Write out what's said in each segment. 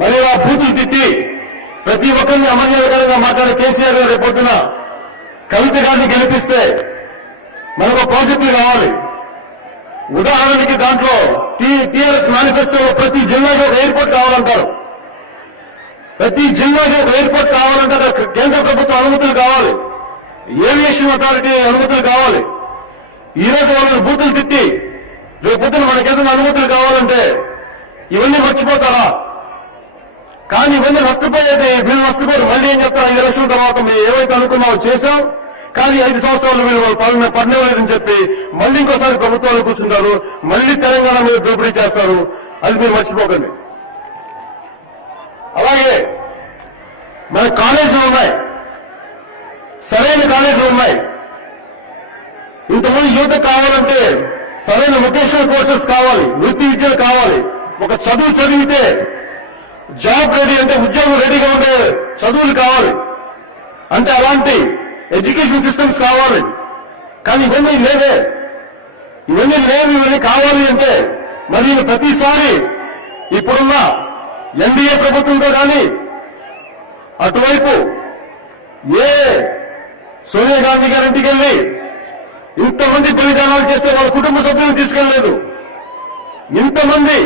మరి ఆ బూతులు తిట్టి ప్రతి ఒక్కరిని అమర్యాదకరంగా మాట్లాడే కేసీఆర్ గారు రేపొద్దున కవిత గారిని గెలిపిస్తే మనకు ప్రాజెక్టులు కావాలి. ఉదాహరణకి దాంట్లో టీఆర్ఎస్ మేనిఫెస్టోలో ప్రతి జిల్లాకి ఒక ఎయిర్పోర్ట్ కావాలంటారు. ప్రతి జిల్లాకి ఒక ఎయిర్పోర్ట్ కావాలంటే కేంద్ర ప్రభుత్వ అనుమతులు కావాలి, ఏవియేషన్ అథారిటీ అనుమతులు కావాలి. ఈ రోజు వాళ్ళని బూతులు తిట్టి రేపొద్దున మనకేదైనా అనుమతులు కావాలంటే ఇవన్నీ మర్చిపోతారా? కానీ ఇవన్నీ నష్టపోయేది వీళ్ళు నష్టపోరు. మళ్ళీ ఏం చెప్తారు, 5 లక్షల తర్వాత మేము ఏవైతే అనుకున్నామో చేశాం, కానీ 5 సంవత్సరాలు వీళ్ళు పడలేదని చెప్పి మళ్ళీ ఇంకోసారి ప్రభుత్వాలు కూర్చుంటారు, మళ్ళీ తెలంగాణ మీద దోపిడీ చేస్తారు. అది మీరు మర్చిపోకండి. అలాగే మన కాలేజీలు ఉన్నాయి, సరైన కాలేజీలు ఉన్నాయి. ఇంతమంది యువత కావాలంటే సరైన వొకేషనల్ కోర్సెస్ కావాలి, వృత్తి విద్యలు కావాలి. ఒక చదువు చదివితే జాబ్ రెడీ అంటే ఉద్యోగం రెడీగా ఉండే చదువులు కావాలి. అంటే అలాంటి ఎడ్యుకేషన్ సిస్టమ్స్ కావాలి. కానీ ఇవన్నీ లేవే. ఇవన్నీ కావాలి అంటే మరి ప్రతిసారి ఇప్పుడున్న ఎన్డీఏ ప్రభుత్వంతో కానీ అటువైపు సోనియా గాంధీ గారి ఇంటికి వెళ్ళి ఇంతమంది బలిదానాలు చేస్తే వాళ్ళ కుటుంబ సభ్యులను తీసుకెళ్లలేదు, ఇంతమంది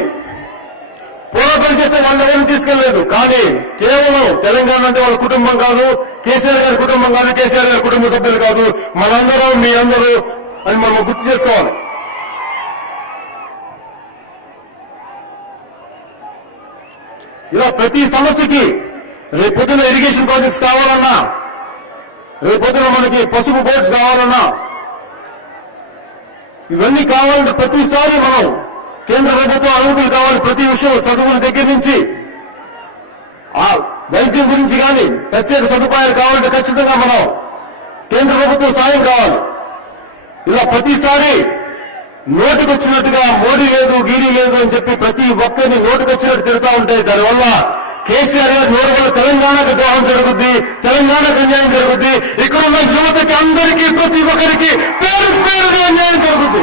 పోరాటాలు చేస్తే వాళ్ళని ఎవరిని తీసుకెళ్లలేదు. కానీ కేవలం తెలంగాణ అంటే వాళ్ళ కుటుంబం కాదు, కేసీఆర్ గారి కుటుంబం కాదు, కేసీఆర్ గారి కుటుంబ సభ్యులు కాదు, మనందరూ మీ అందరూ అని మనం గుర్తు చేసుకోవాలి. ఇలా ప్రతి సమస్యకి రేపొద్దున ఇరిగేషన్ ప్రాజెక్ట్స్ కావాలన్నా, రేపొద్దున మనకి పసుపు బోర్డ్స్ కావాలన్నా, ఇవన్నీ కావాలంటే ప్రతిసారి మనం కేంద్ర ప్రభుత్వం అనుమతులు కావాలి. ప్రతి విషయం చదువుల దగ్గర నుంచి వైద్యం గురించి కానీ ప్రత్యేక సదుపాయాలు కావాలంటే ఖచ్చితంగా మనం కేంద్ర ప్రభుత్వం సాయం కావాలి. ఇలా ప్రతిసారి నోటికొచ్చినట్టుగా మోడీ లేదు గీడీ లేదు అని చెప్పి ప్రతి ఒక్కరిని నోటికొచ్చినట్టు తిరుగుతూ ఉంటే దానివల్ల కేసీఆర్ గారి నోటి వల్ల తెలంగాణకు ద్రోహం జరుగుద్ది, తెలంగాణకు అన్యాయం జరుగుద్ది. ఇక్కడ ఉన్న యువతకి అందరికీ ప్రతి ఒక్కరికి పేరు అన్యాయం జరుగుద్ది.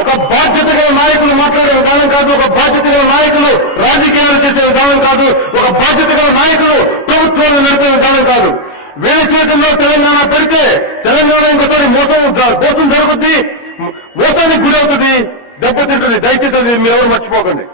ఒక బాధ్యత గల నాయకులు మాట్లాడే విధానం కాదు, ఒక బాధ్యత గల నాయకులు రాజకీయాలు చేసే విధానం కాదు, ఒక బాధ్యత గల నాయకులు ప్రభుత్వాలు నడిపే విధానం కాదు. వీళ్ళ చేతుల్లో తెలంగాణ పెడితే తెలంగాణ ఇంకోసారి మోసం జరుగుద్ది, మోసానికి గురవుతుంది, దెబ్బతింటుంది. దయచేసి అది మీరు ఎవరు మర్చిపోకండి.